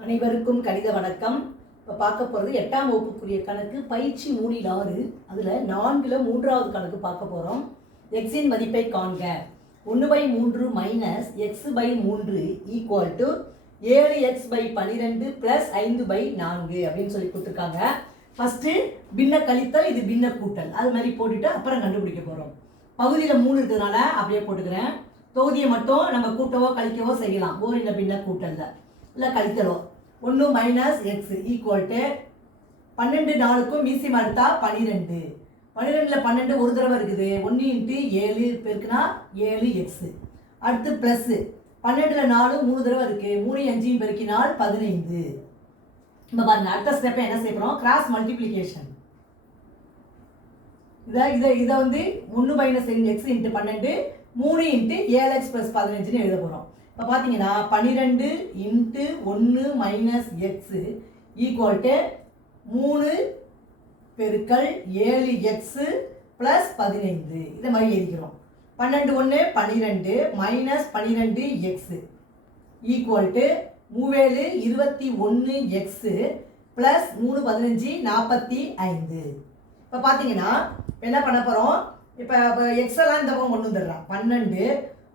அனைவருக்கும் கணித வணக்கம். இப்போ பார்க்க போகிறது 8ஆம் வகுப்புக்குரிய கணக்கு பயிற்சி 3 அதில் 4ல் 3வது கணக்கு பார்க்க போகிறோம். எக்ஸின் மதிப்பை காண்க. 1/3 minus x/3 equal to 7x/12 plus 5/4 அப்படின்னு சொல்லி கொடுத்துருக்காங்க. ஃபஸ்ட்டு பின்ன கழித்தல், இது பின்ன கூட்டல், அது மாதிரி போட்டுட்டு அப்புறம் கண்டுபிடிக்க போகிறோம். பகுதியில் 3 இருக்கிறதுனால அப்படியே போட்டுக்கிறேன். தொகுதியை மட்டும் நம்ம கூட்டவோ கழிக்கவோ செய்யலாம். ஓரின பின்ன கூட்டல்ல இல்லை கழித்தலோ. 1 மைனஸ் எக்ஸ் ஈக்குவல் டு 12 4க்கும் மீசியம் எடுத்தா 12. 12ல் 12 ஒரு தடவை இருக்குது. 1 × 7 பெருக்குனா 7x. அடுத்து ப்ளஸ் 12ல் 4 3 தடவை இருக்குது. 3 5 பெருக்கினால் 15. இப்போ பாருங்க, அடுத்த ஸ்டெப்பை என்ன செய்யறோம்? Cross multiplication. இதை வந்து 1 மைனஸ் எக்ஸ் × 12 3 × 7x + 15 எழுத போகிறோம். இப்போ பார்த்தீங்கன்னா 12 × 1 மைனஸ் எக்ஸ் ஈக்குவல் டு 3 பெருக்கல் 7x + 15. இதை மாதிரி எழுதிக்கிறோம். 12 1 12 minus 12x equal to 3 21x plus 3 15 45. இப்போ பார்த்தீங்கன்னா என்ன பண்ண போகிறோம்? இப்போ எக்ஸ் எல்லாம் இந்த பக்கம் கொண்டு வந்துடுறான்.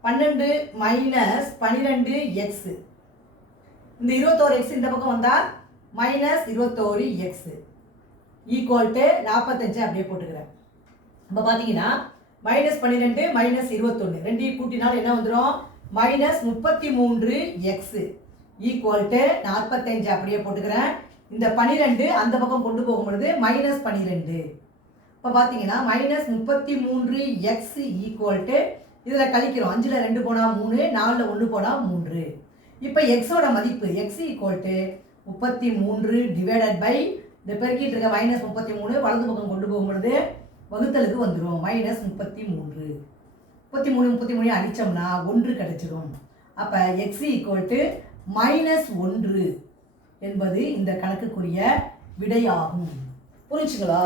12 மைனஸ் 12x, இந்த 21x இந்த பக்கம் வந்தால் மைனஸ் 21x ஈக்குவல் டு 45 அப்படியே போட்டுக்கிறேன். இப்போ பார்த்தீங்கன்னா மைனஸ் 12 மைனஸ் 21 ரெண்டையும் கூட்டினால் என்ன வந்துடும்? மைனஸ் 33x ஈக்குவல் டு 45 அப்படியே போட்டுக்கிறேன். இந்த 12 அந்த பக்கம் கொண்டு போகும் பொழுது மைனஸ் 12. இப்போ பார்த்தீங்கன்னா மைனஸ் 33x ஈக்குவல் டு இதில் கழிக்கிறோம். 5ல் 2 போனால் 3, 4ல் 1 போனால் 3. இப்போ எக்ஸோட மதிப்பு x equal to 33 divided by இந்த பெருக்கிட்டு இருக்க மைனஸ் 33 வலது பக்கம் கொண்டு போகும் பொழுது வகுத்தலுக்கு வந்துடும். மைனஸ் 33 33 அடித்தோம்னா 1 கிடைச்சிடும். அப்போ எக்ஸ் ஈக்குவல் டு -1 என்பது இந்த கணக்குக்குரிய விடையாகும். புரிஞ்சுங்களா?